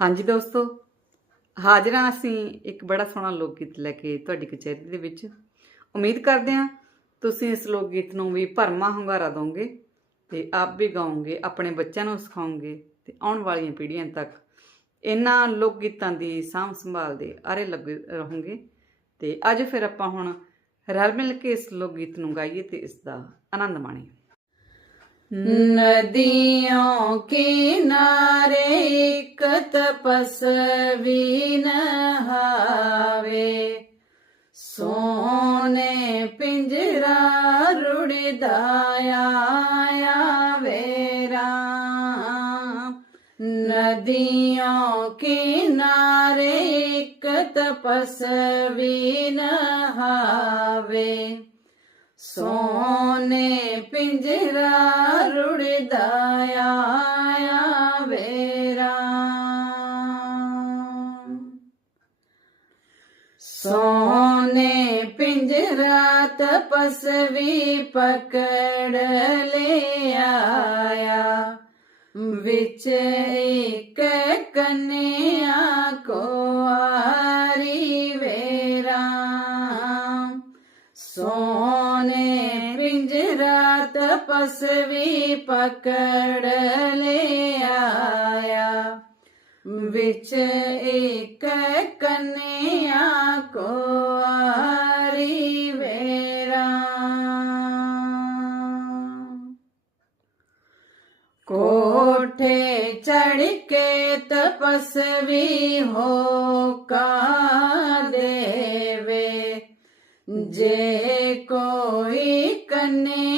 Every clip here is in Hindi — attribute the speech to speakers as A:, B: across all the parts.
A: ਹਾਂਜੀ ਦੋਸਤੋ, ਹਾਜ਼ਰ ਹਾਂ ਅਸੀਂ ਇੱਕ ਬੜਾ ਸੋਹਣਾ ਲੋਕ ਗੀਤ ਲੈ ਕੇ ਤੁਹਾਡੀ ਕਚਹਿਰੀ ਦੇ ਵਿੱਚ। ਉਮੀਦ ਕਰਦੇ ਹਾਂ ਤੁਸੀਂ ਇਸ ਲੋਕ ਗੀਤ ਨੂੰ ਵੀ ਭਰਮਾ ਹੁੰਗਾਰਾ ਦੋਗੇ ਤੇ ਆਪ ਵੀ ਗਾਓਗੇ, ਆਪਣੇ ਬੱਚਿਆਂ ਨੂੰ ਸਿਖਾਓਗੇ ਤੇ ਆਉਣ ਵਾਲੀਆਂ ਪੀੜ੍ਹੀਆਂ ਤੱਕ ਇਹਨਾਂ ਲੋਕ ਗੀਤਾਂ ਦੀ ਸਾਂਭ ਸੰਭਾਲ ਦੇ ਆਰੇ ਲੱਗੇ ਰਹੋਗੇ। ਤੇ ਅੱਜ ਫਿਰ ਆਪਾਂ ਹੁਣ ਰਲ ਮਿਲ ਕੇ ਇਸ ਲੋਕ ਗੀਤ ਨੂੰ ਗਾਈਏ ਤੇ ਇਸ ਦਾ ਆਨੰਦ ਮਾਣੀਏ।
B: नदियों एक तपस्वी नहावे सोने पिंजरा रुड़दाया वेरा नदियों किनारे एक तपस्वी नहावे सोने पिंजरा रुड़दाया वेरा सोने पिंजरा तपस्वी पकड़ ले आया। विच एक कन्या को आरी वेरा पिंजरा तपस्वी पकड़ ले आया। विच एक कन्या को आरी वेरा। कोठे चढ़ के तपस्वी हो का देवे। जे कोई कन्या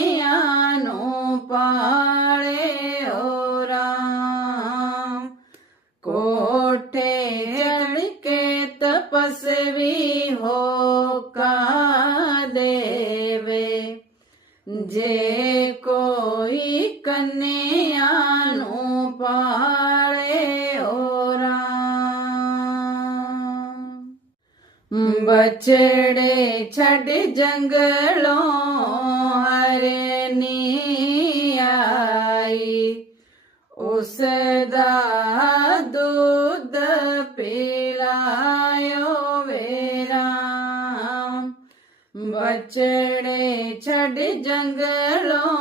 B: बछड़े छड़ जंगलों हरनी आई उसदा दूध पिलायो वेराम बछड़े छड़ जंगलों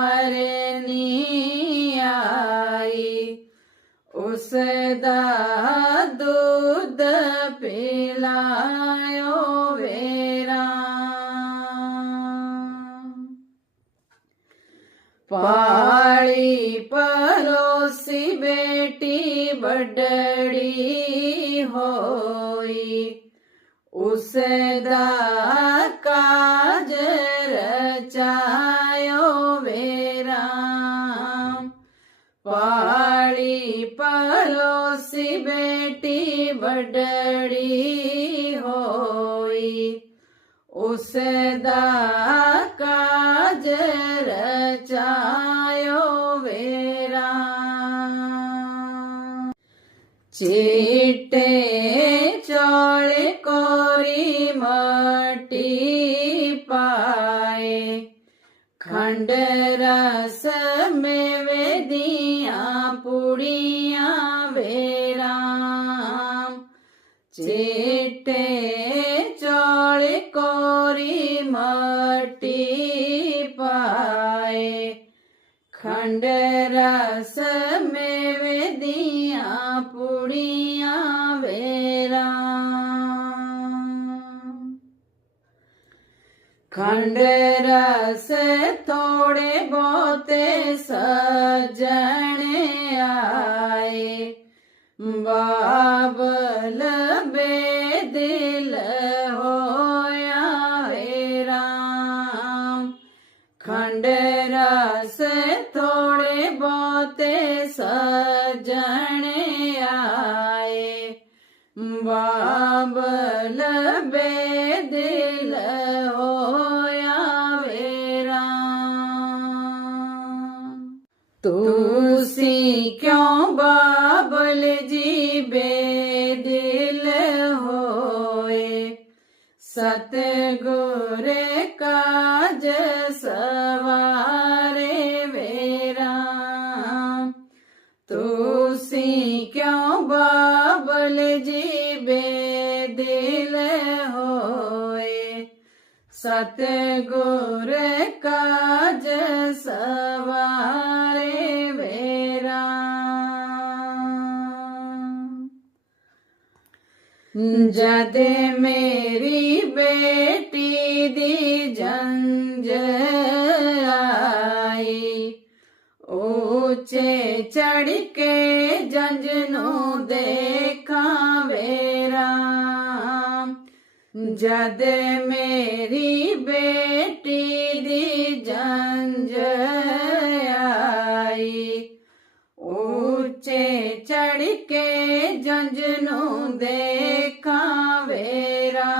B: हरनी आई उसदा दूध पिलायो वेरा पाली परोसी बेटी बडड़ी होई उसदा काज रचायो वेरा पाली पड़ोसी बेटी बडड़ी उसदा काज रचायो वेरा। चीटे चौड़ कोरी मटी पाए, खंड रस में वेदिया पुड़िया वेराम चीटे मटी पाए। खंड रस में वेदिया, पुड़िया वेराम खंड रस थोड़े बहुते सजने आए। बाबल थोड़े बहुते सजने आए बाबल बेदिल होया वेरा तुसी सतगुर काज सवारे बेरा जद मेरी बेटी दी जंज आई, ऊँचे चढ़ के जंजनू देखा बेरा ਜਦ ਮੇਰੀ ਬੇਟੀ ਦੀ ਜੰਜ ਆਈ, ਉੱਚੇ ਚੜ ਕੇ ਜੰਜ ਨੂੰ ਦੇਖਾਂ ਵੇਰਾ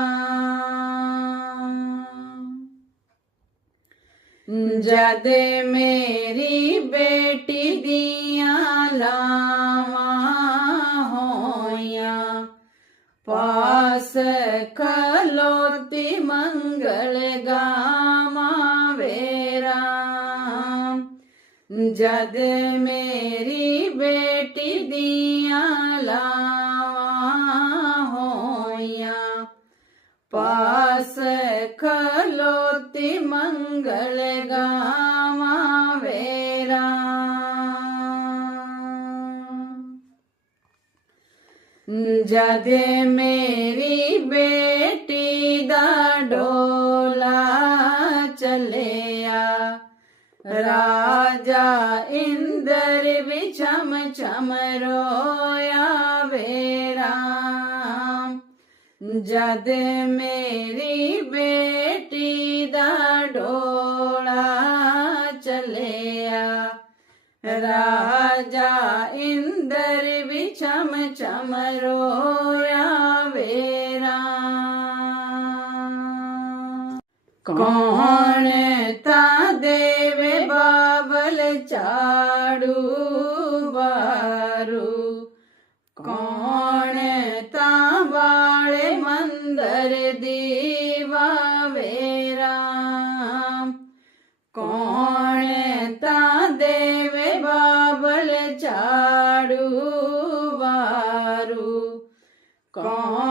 B: ਜਦ ਮੇਰੀ ਬੇਟੀ ਦੀਆਂ ਲਾ मंगल गामावेरा जद मेरी बेटी दिया लाया पास खलोती मंगल गामावेरा जद मेरी बेटी राजा इंद्र बिछम चम रोया वेराम जद मेरी बेटी दा डोला चलेया। राजा इंद्र बिछम चम रोया वेराम कौन તારું કોણ તાવાળે મંદર દીવા વેરા કોણ તા દેવે બાબલ ચાડું વારું કોણ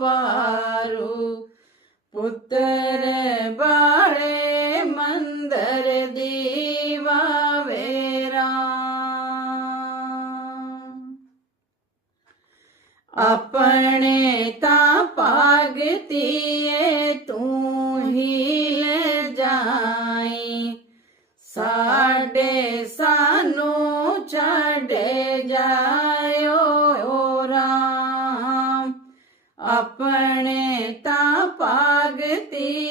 B: ಬಾರು ಪುತ್ತರ ಬಾಳೆ ಮಂದರ ದೀವಾವೇರಾ अपने ता पागती certeza.